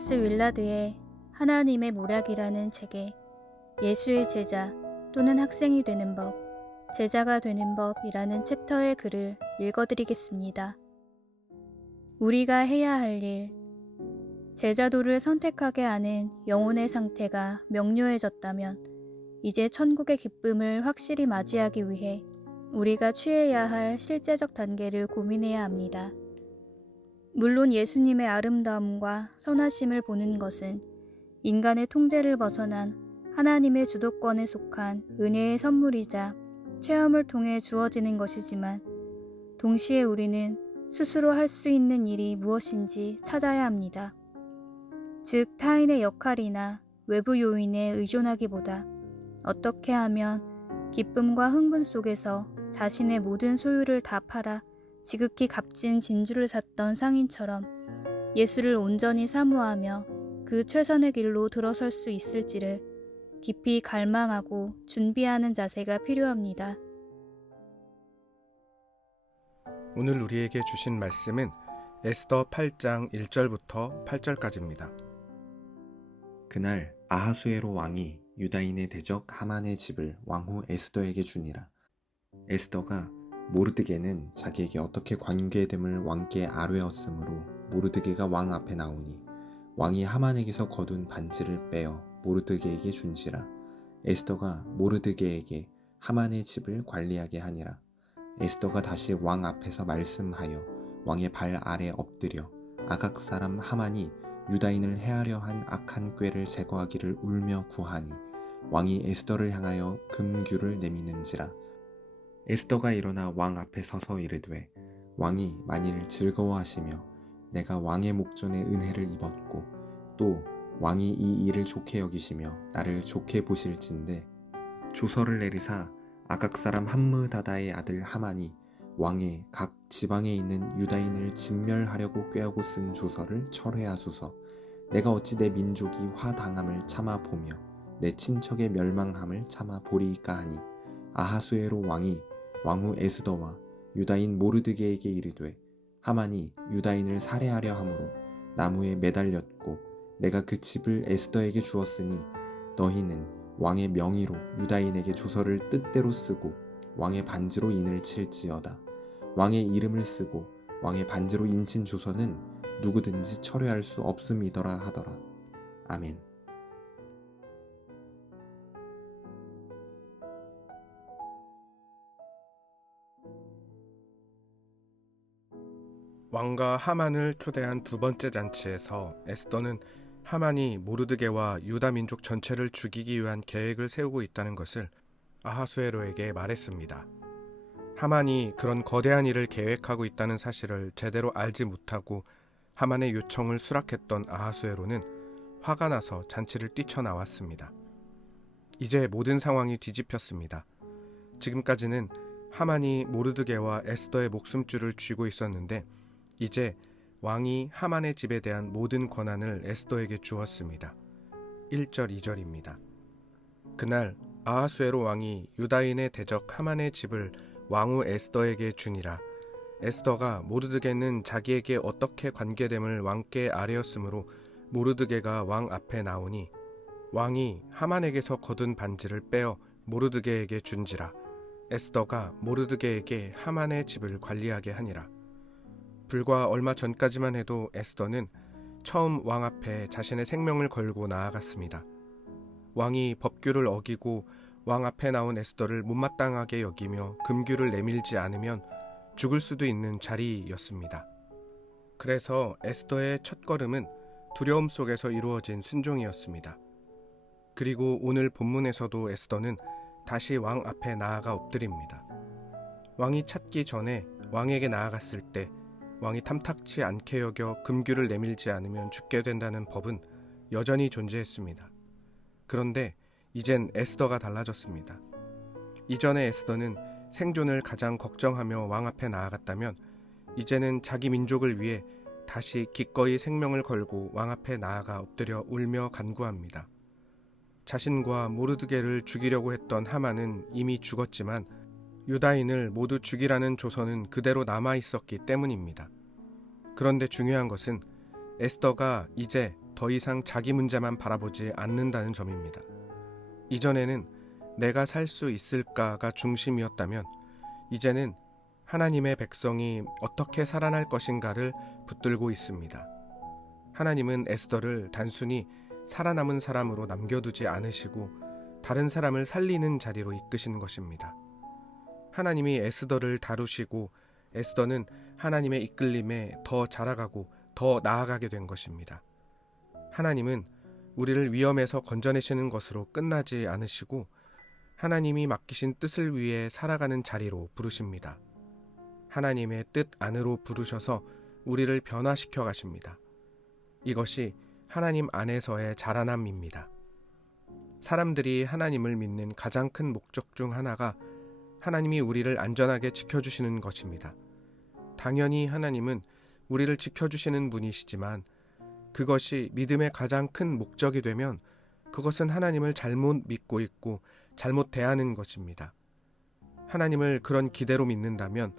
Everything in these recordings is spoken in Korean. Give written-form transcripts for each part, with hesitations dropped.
도그라스 윌라드의 하나님의 모략이라는 책에 예수의 제자 또는 학생이 되는 법, 제자가 되는 법이라는 챕터의 글을 읽어드리겠습니다. 우리가 해야 할 일, 제자도를 선택하게 하는 영혼의 상태가 명료해졌다면 이제 천국의 기쁨을 확실히 맞이하기 위해 우리가 취해야 할 실제적 단계를 고민해야 합니다. 물론 예수님의 아름다움과 선하심을 보는 것은 인간의 통제를 벗어난 하나님의 주도권에 속한 은혜의 선물이자 체험을 통해 주어지는 것이지만 동시에 우리는 스스로 할 수 있는 일이 무엇인지 찾아야 합니다. 즉 타인의 역할이나 외부 요인에 의존하기보다 어떻게 하면 기쁨과 흥분 속에서 자신의 모든 소유를 다 팔아 지극히 값진 진주를 샀던 상인처럼 예수를 온전히 사모하며 그 최선의 길로 들어설 수 있을지를 깊이 갈망하고 준비하는 자세가 필요합니다. 오늘 우리에게 주신 말씀은 에스더 8장 1절부터 8절까지입니다. 그날 아하수에로 왕이 유다인의 대적 하만의 집을 왕후 에스더에게 주니라. 에스더가 모르드게는 자기에게 어떻게 관계됨을 왕께 아뢰었으므로 모르드게가 왕 앞에 나오니 왕이 하만에게서 거둔 반지를 빼어 모르드게에게 준지라. 에스더가 모르드게에게 하만의 집을 관리하게 하니라. 에스더가 다시 왕 앞에서 말씀하여 왕의 발 아래 엎드려 아각 사람 하만이 유다인을 해하려 한 악한 꾀를 제거하기를 울며 구하니 왕이 에스더를 향하여 금규를 내미는지라. 에스더가 일어나 왕 앞에 서서 이르되 왕이 만일 즐거워하시며 내가 왕의 목전에 은혜를 입었고 또 왕이 이 일을 좋게 여기시며 나를 좋게 보실진대 조서를 내리사 아각 사람 함므다다의 아들 하만이 왕의 각 지방에 있는 유다인을 진멸하려고 꾀하고 쓴 조서를 철회하소서. 내가 어찌 내 민족이 화당함을 참아 보며 내 친척의 멸망함을 참아 보리이까 하니 아하수에로 왕이 왕후 에스더와 유다인 모르드게에게 이르되 하만이 유다인을 살해하려 함으로 나무에 매달렸고 내가 그 집을 에스더에게 주었으니 너희는 왕의 명의로 유다인에게 조서를 뜻대로 쓰고 왕의 반지로 인을 칠지어다. 왕의 이름을 쓰고 왕의 반지로 인친 조서는 누구든지 철회할 수 없음이더라 하더라. 아멘. 왕과 하만을 초대한 두 번째 잔치에서 에스더는 하만이 모르드게와 유다 민족 전체를 죽이기 위한 계획을 세우고 있다는 것을 아하수에로에게 말했습니다. 하만이 그런 거대한 일을 계획하고 있다는 사실을 제대로 알지 못하고 하만의 요청을 수락했던 아하수에로는 화가 나서 잔치를 뛰쳐나왔습니다. 이제 모든 상황이 뒤집혔습니다. 지금까지는 하만이 모르드게와 에스더의 목숨줄을 쥐고 있었는데 이제 왕이 하만의 집에 대한 모든 권한을 에스더에게 주었습니다. 1절 2절입니다. 그날 아하수에로 왕이 유다인의 대적 하만의 집을 왕후 에스더에게 주니라. 에스더가 모르드게는 자기에게 어떻게 관계됨을 왕께 아뢰었으므로 모르드게가 왕 앞에 나오니 왕이 하만에게서 거둔 반지를 빼어 모르드게에게 준지라. 에스더가 모르드게에게 하만의 집을 관리하게 하니라. 불과 얼마 전까지만 해도 에스더는 처음 왕 앞에 자신의 생명을 걸고 나아갔습니다. 왕이 법규를 어기고 왕 앞에 나온 에스더를 못마땅하게 여기며 금규를 내밀지 않으면 죽을 수도 있는 자리였습니다. 그래서 에스더의 첫걸음은 두려움 속에서 이루어진 순종이었습니다. 그리고 오늘 본문에서도 에스더는 다시 왕 앞에 나아가 엎드립니다. 왕이 찾기 전에 왕에게 나아갔을 때 왕이 탐탁치 않게 여겨 금규를 내밀지 않으면 죽게 된다는 법은 여전히 존재했습니다. 그런데 이젠 에스더가 달라졌습니다. 이전에 에스더는 생존을 가장 걱정하며 왕 앞에 나아갔다면 이제는 자기 민족을 위해 다시 기꺼이 생명을 걸고 왕 앞에 나아가 엎드려 울며 간구합니다. 자신과 모르드게를 죽이려고 했던 하만은 이미 죽었지만 유다인을 모두 죽이라는 조서는 그대로 남아있었기 때문입니다. 그런데 중요한 것은 에스더가 이제 더 이상 자기 문제만 바라보지 않는다는 점입니다. 이전에는 내가 살 수 있을까가 중심이었다면 이제는 하나님의 백성이 어떻게 살아날 것인가를 붙들고 있습니다. 하나님은 에스더를 단순히 살아남은 사람으로 남겨두지 않으시고 다른 사람을 살리는 자리로 이끄시는 것입니다. 하나님이 에스더를 다루시고 에스더는 하나님의 이끌림에 더 자라가고 더 나아가게 된 것입니다. 하나님은 우리를 위험에서 건져내시는 것으로 끝나지 않으시고 하나님이 맡기신 뜻을 위해 살아가는 자리로 부르십니다. 하나님의 뜻 안으로 부르셔서 우리를 변화시켜 가십니다. 이것이 하나님 안에서의 자라남입니다. 사람들이 하나님을 믿는 가장 큰 목적 중 하나가 하나님이 우리를 안전하게 지켜주시는 것입니다. 당연히 하나님은 우리를 지켜주시는 분이시지만 그것이 믿음의 가장 큰 목적이 되면 그것은 하나님을 잘못 믿고 있고 잘못 대하는 것입니다. 하나님을 그런 기대로 믿는다면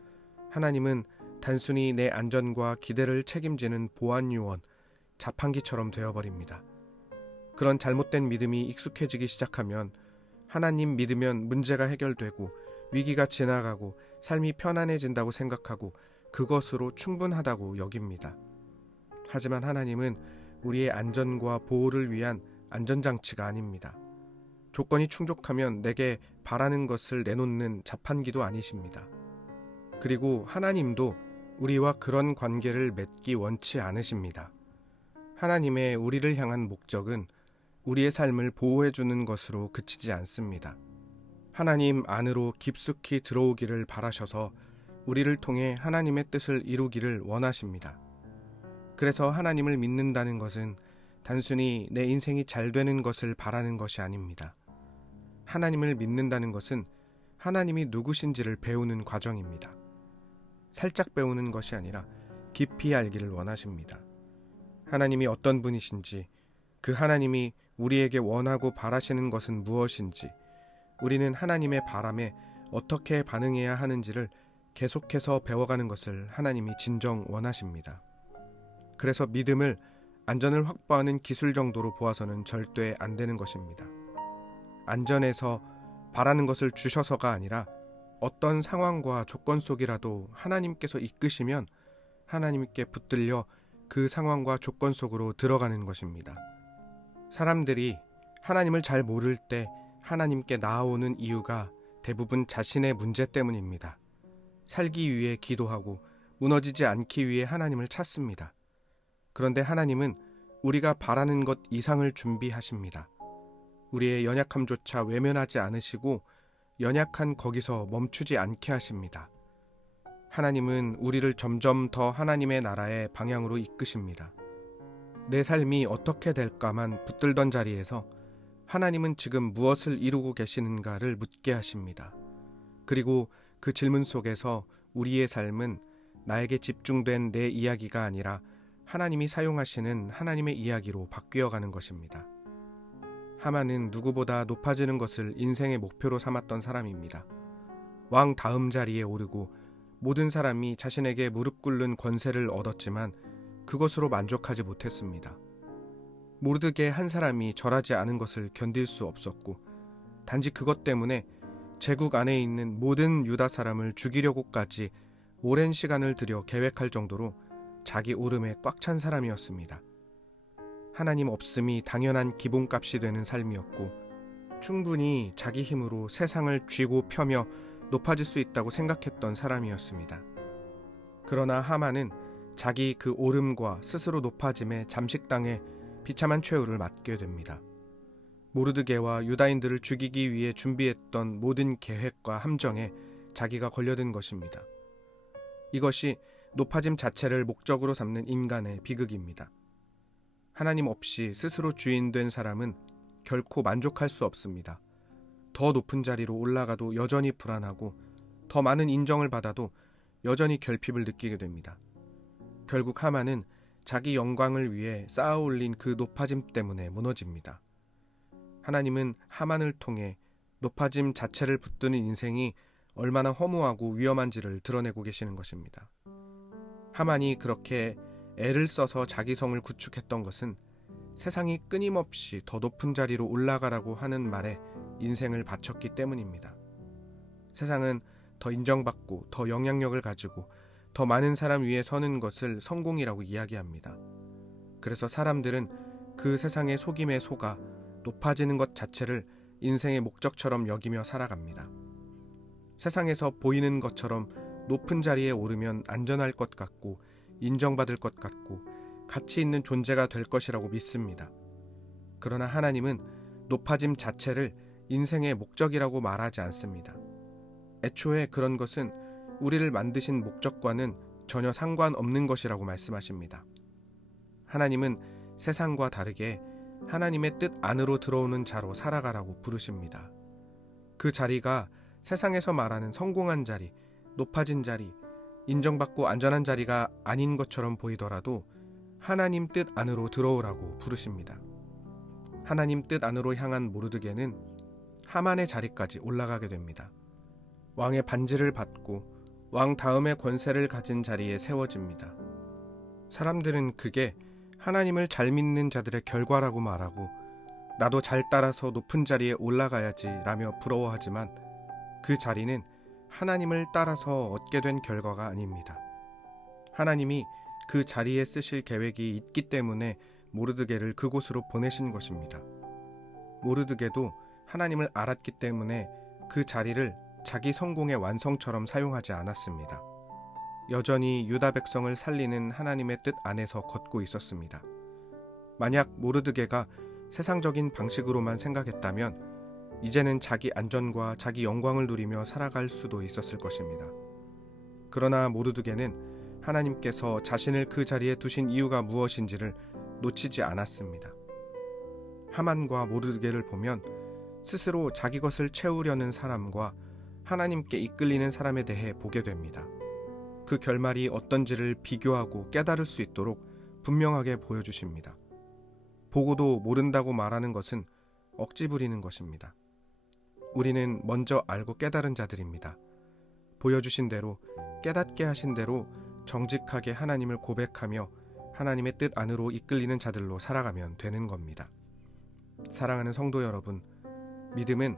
하나님은 단순히 내 안전과 기대를 책임지는 보안요원, 자판기처럼 되어버립니다. 그런 잘못된 믿음이 익숙해지기 시작하면 하나님 믿으면 문제가 해결되고 위기가 지나가고 삶이 편안해진다고 생각하고 그것으로 충분하다고 여깁니다. 하지만 하나님은 우리의 안전과 보호를 위한 안전장치가 아닙니다. 조건이 충족하면 내게 바라는 것을 내놓는 자판기도 아니십니다. 그리고 하나님도 우리와 그런 관계를 맺기 원치 않으십니다. 하나님의 우리를 향한 목적은 우리의 삶을 보호해주는 것으로 그치지 않습니다. 하나님 안으로 깊숙이 들어오기를 바라셔서 우리를 통해 하나님의 뜻을 이루기를 원하십니다. 그래서 하나님을 믿는다는 것은 단순히 내 인생이 잘 되는 것을 바라는 것이 아닙니다. 하나님을 믿는다는 것은 하나님이 누구신지를 배우는 과정입니다. 살짝 배우는 것이 아니라 깊이 알기를 원하십니다. 하나님이 어떤 분이신지, 그 하나님이 우리에게 원하고 바라시는 것은 무엇인지, 우리는 하나님의 바람에 어떻게 반응해야 하는지를 계속해서 배워가는 것을 하나님이 진정 원하십니다. 그래서 믿음을 안전을 확보하는 기술 정도로 보아서는 절대 안 되는 것입니다. 안전에서 바라는 것을 주셔서가 아니라 어떤 상황과 조건 속이라도 하나님께서 이끄시면 하나님께 붙들려 그 상황과 조건 속으로 들어가는 것입니다. 사람들이 하나님을 잘 모를 때 하나님께 나아오는 이유가 대부분 자신의 문제 때문입니다. 살기 위해 기도하고 무너지지 않기 위해 하나님을 찾습니다. 그런데 하나님은 우리가 바라는 것 이상을 준비하십니다. 우리의 연약함조차 외면하지 않으시고 연약한 거기서 멈추지 않게 하십니다. 하나님은 우리를 점점 더 하나님의 나라의 방향으로 이끄십니다. 내 삶이 어떻게 될까만 붙들던 자리에서 하나님은 지금 무엇을 이루고 계시는가를 묻게 하십니다. 그리고 그 질문 속에서 우리의 삶은 나에게 집중된 내 이야기가 아니라 하나님이 사용하시는 하나님의 이야기로 바뀌어가는 것입니다. 하만은 누구보다 높아지는 것을 인생의 목표로 삼았던 사람입니다. 왕 다음 자리에 오르고 모든 사람이 자신에게 무릎 꿇는 권세를 얻었지만 그것으로 만족하지 못했습니다. 모르드게 한 사람이 절하지 않은 것을 견딜 수 없었고 단지 그것 때문에 제국 안에 있는 모든 유다 사람을 죽이려고까지 오랜 시간을 들여 계획할 정도로 자기 오름에 꽉 찬 사람이었습니다. 하나님 없음이 당연한 기본값이 되는 삶이었고 충분히 자기 힘으로 세상을 쥐고 펴며 높아질 수 있다고 생각했던 사람이었습니다. 그러나 하만은 자기 그 오름과 스스로 높아짐에 잠식당해 비참한 최후를 맞게 됩니다. 모르드게와 유다인들을 죽이기 위해 준비했던 모든 계획과 함정에 자기가 걸려든 것입니다. 이것이 높아짐 자체를 목적으로 삼는 인간의 비극입니다. 하나님 없이 스스로 주인된 사람은 결코 만족할 수 없습니다. 더 높은 자리로 올라가도 여전히 불안하고 더 많은 인정을 받아도 여전히 결핍을 느끼게 됩니다. 결국 하만은 자기 영광을 위해 쌓아 올린 그 높아짐 때문에 무너집니다. 하나님은 하만을 통해 높아짐 자체를 붙드는 인생이 얼마나 허무하고 위험한지를 드러내고 계시는 것입니다. 하만이 그렇게 애를 써서 자기 성을 구축했던 것은 세상이 끊임없이 더 높은 자리로 올라가라고 하는 말에 인생을 바쳤기 때문입니다. 세상은 더 인정받고 더 영향력을 가지고 더 많은 사람 위에 서는 것을 성공이라고 이야기합니다. 그래서 사람들은 그 세상의 속임에 속아 높아지는 것 자체를 인생의 목적처럼 여기며 살아갑니다. 세상에서 보이는 것처럼 높은 자리에 오르면 안전할 것 같고 인정받을 것 같고 가치 있는 존재가 될 것이라고 믿습니다. 그러나 하나님은 높아짐 자체를 인생의 목적이라고 말하지 않습니다. 애초에 그런 것은 우리를 만드신 목적과는 전혀 상관없는 것이라고 말씀하십니다. 하나님은 세상과 다르게 하나님의 뜻 안으로 들어오는 자로 살아가라고 부르십니다. 그 자리가 세상에서 말하는 성공한 자리, 높아진 자리, 인정받고 안전한 자리가 아닌 것처럼 보이더라도 하나님 뜻 안으로 들어오라고 부르십니다. 하나님 뜻 안으로 향한 모르드게는 하만의 자리까지 올라가게 됩니다. 왕의 반지를 받고 왕 다음의 권세를 가진 자리에 세워집니다. 사람들은 그게 하나님을 잘 믿는 자들의 결과라고 말하고 나도 잘 따라서 높은 자리에 올라가야지 라며 부러워하지만 그 자리는 하나님을 따라서 얻게 된 결과가 아닙니다. 하나님이 그 자리에 쓰실 계획이 있기 때문에 모르드게를 그곳으로 보내신 것입니다. 모르드게도 하나님을 알았기 때문에 그 자리를 자기 성공의 완성처럼 사용하지 않았습니다. 여전히 유다 백성을 살리는 하나님의 뜻 안에서 걷고 있었습니다. 만약 모르드게가 세상적인 방식으로만 생각했다면 이제는 자기 안전과 자기 영광을 누리며 살아갈 수도 있었을 것입니다. 그러나 모르드게는 하나님께서 자신을 그 자리에 두신 이유가 무엇인지를 놓치지 않았습니다. 하만과 모르드게를 보면 스스로 자기 것을 채우려는 사람과 하나님께 이끌리는 사람에 대해 보게 됩니다. 그 결말이 어떤지를 비교하고 깨달을 수 있도록 분명하게 보여주십니다. 보고도 모른다고 말하는 것은 억지 부리는 것입니다. 우리는 먼저 알고 깨달은 자들입니다. 보여주신 대로 깨닫게 하신 대로 정직하게 하나님을 고백하며 하나님의 뜻 안으로 이끌리는 자들로 살아가면 되는 겁니다. 사랑하는 성도 여러분, 믿음은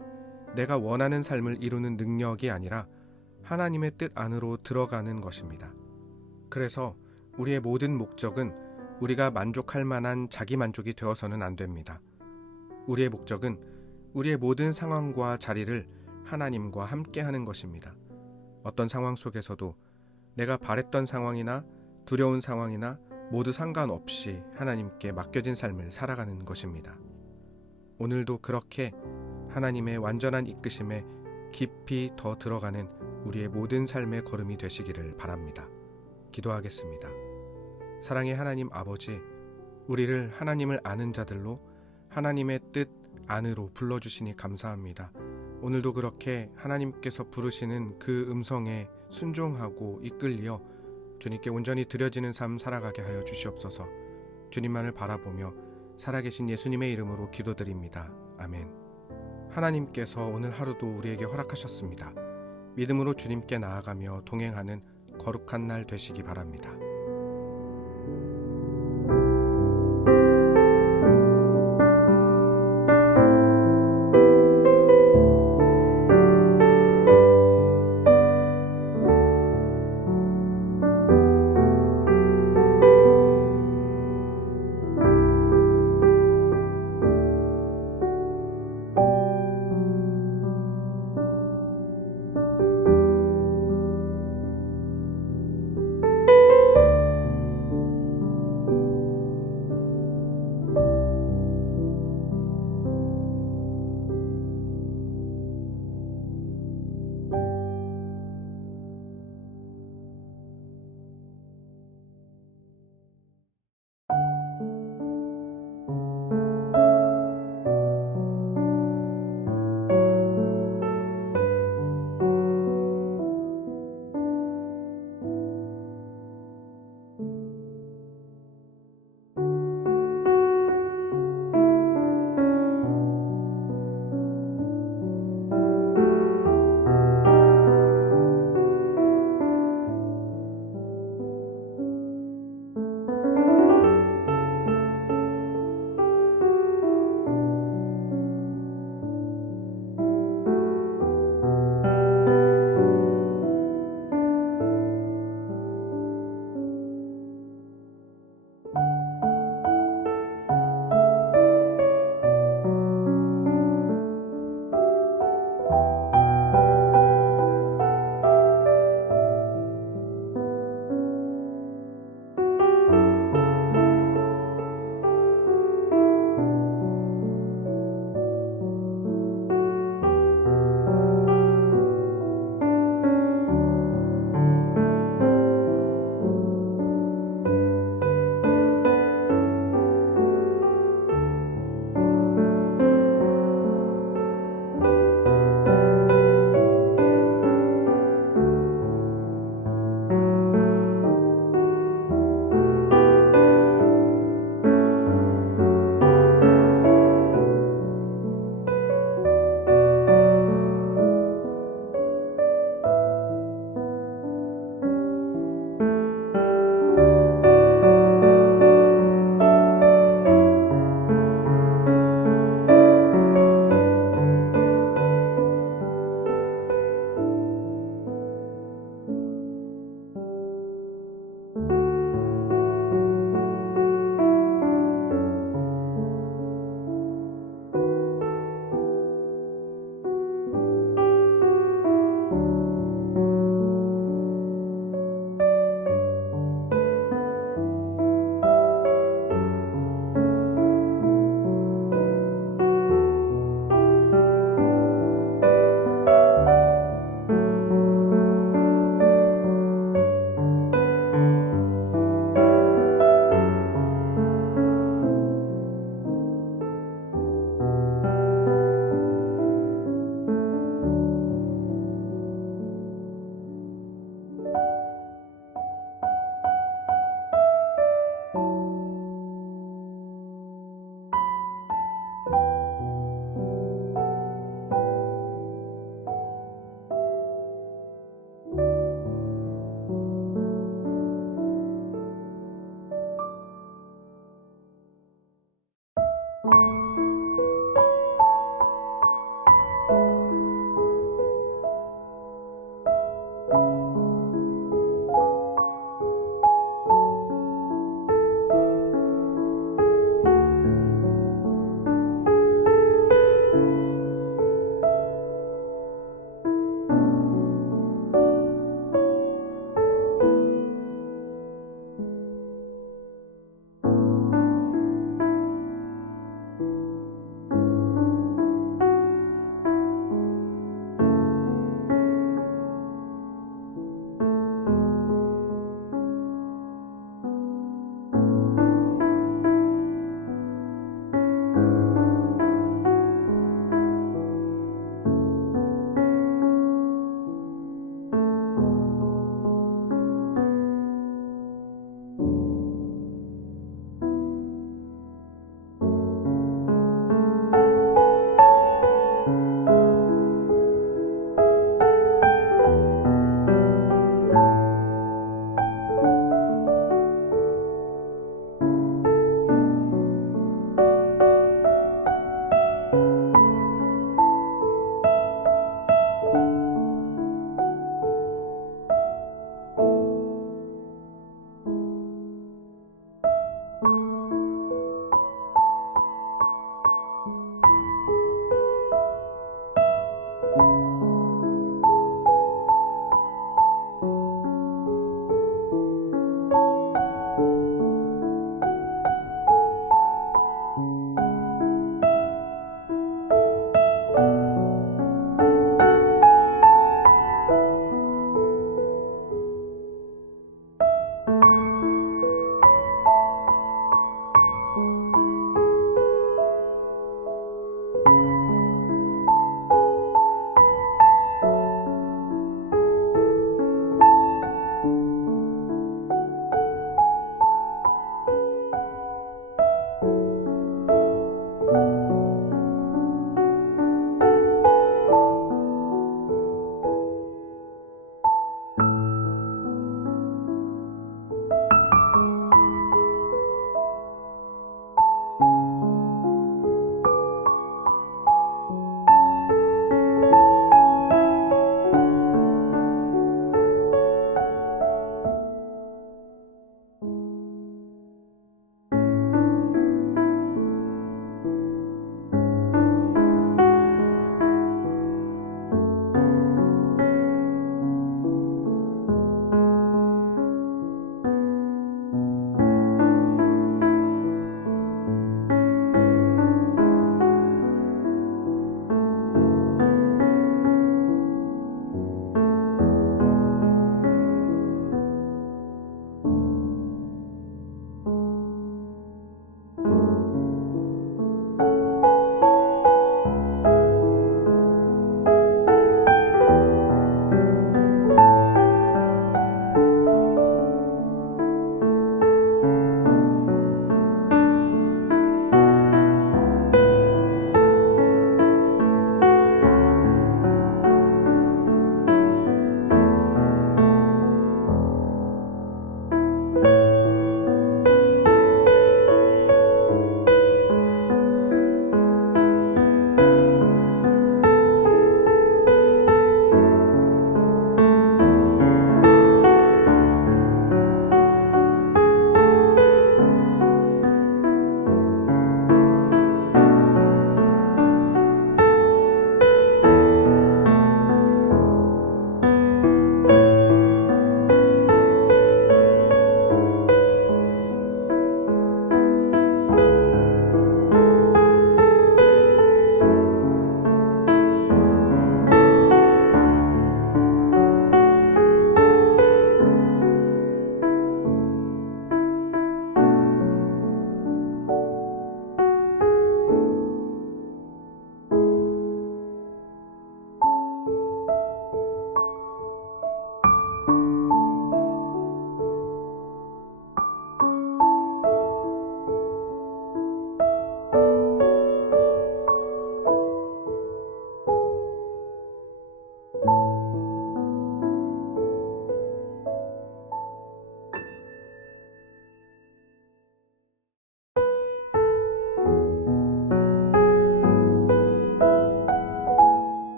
내가 원하는 삶을 이루는 능력이 아니라 하나님의 뜻 안으로 들어가는 것입니다. 그래서 우리의 모든 목적은 우리가 만족할 만한 자기 만족이 되어서는 안 됩니다. 우리의 목적은 우리의 모든 상황과 자리를 하나님과 함께 하는 것입니다. 어떤 상황 속에서도 내가 바랬던 상황이나 두려운 상황이나 모두 상관없이 하나님께 맡겨진 삶을 살아가는 것입니다. 오늘도 그렇게 하나님의 완전한 이끄심에 깊이 더 들어가는 우리의 모든 삶의 걸음이 되시기를 바랍니다. 기도하겠습니다. 사랑의 하나님 아버지, 우리를 하나님을 아는 자들로 하나님의 뜻 안으로 불러주시니 감사합니다. 오늘도 그렇게 하나님께서 부르시는 그 음성에 순종하고 이끌려 주님께 온전히 드려지는 삶 살아가게 하여 주시옵소서. 주님만을 바라보며 살아계신 예수님의 이름으로 기도드립니다. 아멘. 하나님께서 오늘 하루도 우리에게 허락하셨습니다. 믿음으로 주님께 나아가며 동행하는 거룩한 날 되시기 바랍니다.